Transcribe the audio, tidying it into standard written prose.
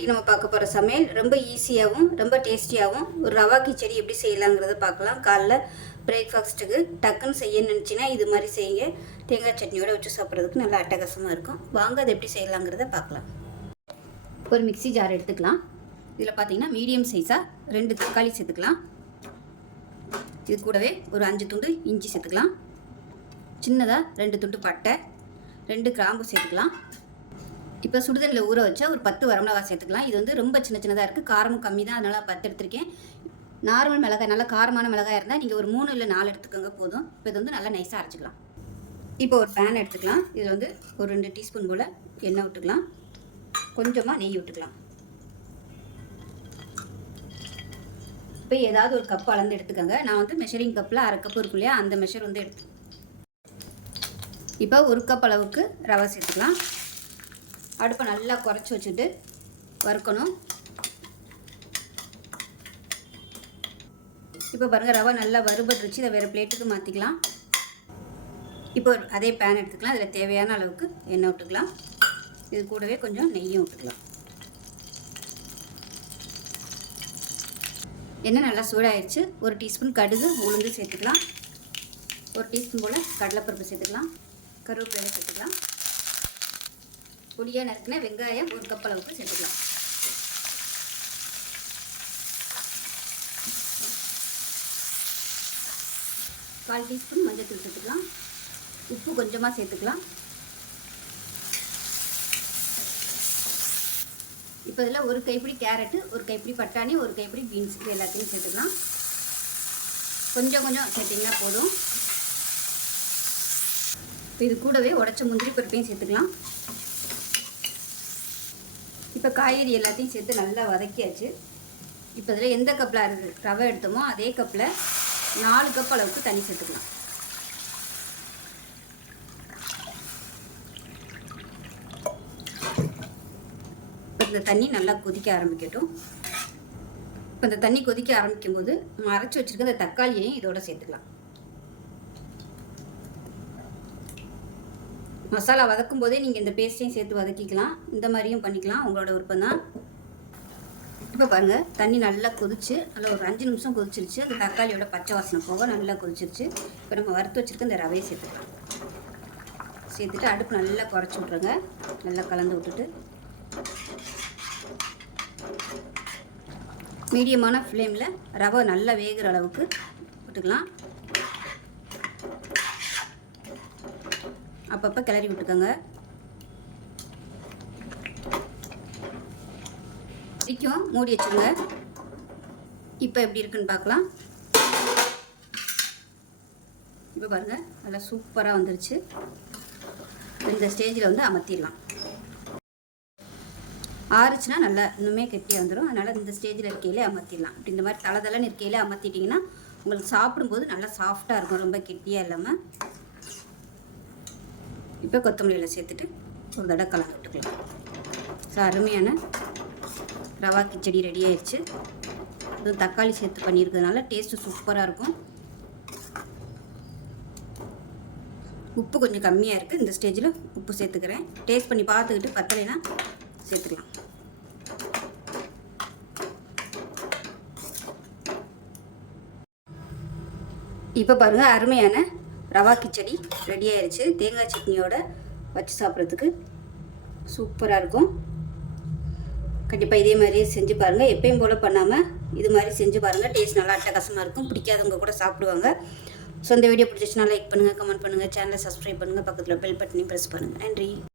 இன்றைக்கி நம்ம பார்க்க போகிற சமையல் ரொம்ப ஈஸியாகவும் ரொம்ப டேஸ்டியாகவும் ஒரு ரவா கிச்சடி எப்படி செய்யலாங்கிறத பார்க்கலாம். காலைல பிரேக்ஃபாஸ்ட்டுக்கு டக்குன்னு செய்யணும்னு நினச்சின்னா இது மாதிரி செய்யுங்க. தேங்காய் சட்னியோடு வச்சு சாப்பிட்றதுக்கு நல்லா அட்டகாசமாக இருக்கும். வாங்க அதை எப்படி செய்யலாங்கிறத பார்க்கலாம். ஒரு மிக்ஸி ஜார் எடுத்துக்கலாம். இதில் பார்த்தீங்கன்னா மீடியம் சைஸாக 2 தக்காளி சேர்த்துக்கலாம். இது கூடவே ஒரு 5 துண்டு இஞ்சி சேர்த்துக்கலாம். சின்னதாக 2 துண்டு பட்டை, 2 கிராம்பு சேர்த்துக்கலாம். இப்போ சுடுதண்ணில் ஊற வச்சா ஒரு 10 வரமிளகாய் சேர்த்துக்கலாம். இது வந்து ரொம்ப சின்னதாக இருக்குது, காரமும் கம்மி தான், அதனால் 10 எடுத்திருக்கேன். நார்மல் மிளகாய், நல்லா காரமான மிளகாய் இருந்தால் நீங்கள் ஒரு 3 இல்லை 4 எடுத்துக்கோங்க போதும். இப்போ இது வந்து நல்லா நைஸாக அரைச்சிக்கலாம். இப்போ ஒரு பேன் எடுத்துக்கலாம். இதில் வந்து ஒரு 2 டீஸ்பூன் போல் எண்ணெய் விட்டுக்கலாம். கொஞ்சமாக நெய் விட்டுக்கலாம். இப்போ ஏதாவது ஒரு கப் அளந்து எடுத்துக்கோங்க. நான் வந்து மெஷரிங் கப்பில் 1/2 கப் இருக்கும் இல்லையா, அந்த மெஷர் வந்து எடுத்து. இப்போ 1 கப் அளவுக்கு ரவை சேர்த்துக்கலாம். அடுப்பை நல்லா குறைச்சி வச்சுட்டு வறுக்கணும். இப்போ பாருங்கள், ரவை நல்லா வறுபட்டுருச்சு. இதை வேறு பிளேட்டுக்கு மாற்றிக்கலாம். இப்போ அதே பேன் எடுத்துக்கலாம். இதில் தேவையான அளவுக்கு எண்ணெய் விட்டுக்கலாம். இது கூடவே கொஞ்சம் நெய்யும் விட்டுக்கலாம். எண்ணெய் நல்லா சூடாகிடுச்சு. 1 டீஸ்பூன் கடுகு உளுந்து சேர்த்துக்கலாம். 1 டீஸ்பூன் போல் கடலைப்பருப்பு சேர்த்துக்கலாம். கருவேப்பிலை சேர்த்துக்கலாம். பொடியாக நறுக்கின வெங்காயம் 1 கப் அளவுக்கு சேர்த்துக்கலாம். கால் டீஸ்பூன் மஞ்சள் சேர்த்துக்கலாம். உப்பு கொஞ்சமாக சேர்த்துக்கலாம். இப்போ இதில் 1 கைப்பிடி கேரட்டு, 1 கைப்பிடி பட்டாணி, 1 கைப்பிடி பீன்ஸ், இது எல்லாத்தையும் சேர்த்துக்கலாம். கொஞ்சம் சேர்த்திங்கன்னா போதும். இப்போ இது கூடவே உடச்ச முந்திரி பருப்பையும் சேர்த்துக்கலாம். இப்போ காய்கறி எல்லாத்தையும் சேர்த்து நல்லா வதக்கியாச்சு. இப்போ இதில் எந்த கப்பில் ரவை எடுத்தோமோ அதே கப்பில் 4 கப் அளவுக்கு தண்ணி சேர்த்துக்கலாம். இப்போ இந்த தண்ணி நல்லா கொதிக்க ஆரம்பிக்கட்டும். இப்போ இந்த தண்ணி கொதிக்க ஆரம்பிக்கும் போது நம்ம அரைச்சி வச்சுருக்க இந்த தக்காளியையும் இதோட சேர்த்துக்கலாம். மசாலா வதக்கும் போதே நீங்கள் இந்த பேஸ்ட்டையும் சேர்த்து வதக்கிக்கலாம். இந்த மாதிரியும் பண்ணிக்கலாம், உங்களோட விருப்பம் தான். இப்போ பாருங்கள், தண்ணி நல்லா கொதிச்சு நல்லா ஒரு 5 நிமிஷம் கொதிச்சிருச்சு. அந்த தக்காளியோட பச்சை வாசனை போக நல்லா கொதிச்சிருச்சு. இப்போ நம்ம வறுத்து வச்சுருக்க இந்த ரவையை சேர்த்துக்கலாம். சேர்த்துட்டு அடுப்பு நல்லா குறைச்சி விட்ருங்க. நல்லா கலந்து விட்டுட்டு மீடியமான ஃப்ளேமில் ரவை நல்லா வேகிற அளவுக்கு விட்டுக்கலாம். அப்பப்போ கிளறி விட்டுக்கோங்க. வரைக்கும் மூடி வச்சுருங்க. இப்போ எப்படி இருக்குன்னு பார்க்கலாம். இப்போ பாருங்கள், நல்லா சூப்பராக வந்துருச்சு. இந்த ஸ்டேஜில் வந்து அமர்த்திடலாம். ஆறுச்சுன்னா நல்லா இன்னுமே கெட்டியாக வந்துடும். அதனால் இந்த ஸ்டேஜில் இருக்கையிலே அமர்த்திடலாம். அப்படி இந்த மாதிரி தலைன்னு இருக்கையிலே அமர்த்திட்டிங்கன்னா உங்களுக்கு சாப்பிடும்போது நல்லா சாஃப்டாக இருக்கும், ரொம்ப கெட்டியாக இல்லாமல். இப்போ கொத்தமல்லியில் சேர்த்துட்டு ஒரு தடவை கலந்து விட்டுக்கலாம். ஸோ அருமையான ரவா கிச்சடி ரெடி ஆயிடுச்சு. அதுவும் தக்காளி சேர்த்து பண்ணியிருக்கிறதுனால டேஸ்ட்டு சூப்பராக இருக்கும். உப்பு கொஞ்சம் கம்மியாக இருக்குது. இந்த ஸ்டேஜில் உப்பு சேர்த்துக்கிறேன். டேஸ்ட் பண்ணி பார்த்துக்கிட்டு பத்தலைன்னா சேர்த்துக்கலாம். இப்போ பாருங்கள், அருமையான ரவா கிச்சடி ரெடி ஆயிடுச்சு. தேங்காய் சட்னியோட வச்சு சாப்பிட்றதுக்கு சூப்பராக இருக்கும். கண்டிப்பாக இதே மாதிரியே செஞ்சு பாருங்கள். எப்பயும் போல் பண்ணாமல் இது மாதிரி செஞ்சு பாருங்கள். டேஸ்ட் நல்லா அட்டகாசமாக இருக்கும். பிடிக்காதவங்க கூட சாப்பிடுவாங்க. ஸோ இந்த வீடியோ பிடிச்சிச்சுன்னா லைக் பண்ணுங்கள், கமெண்ட் பண்ணுங்கள், சேனலை சப்ஸ்கிரைப் பண்ணுங்கள், பக்கத்தில் பெல் பட்டனையும் ப்ரெஸ் பண்ணுங்கள். நன்றி.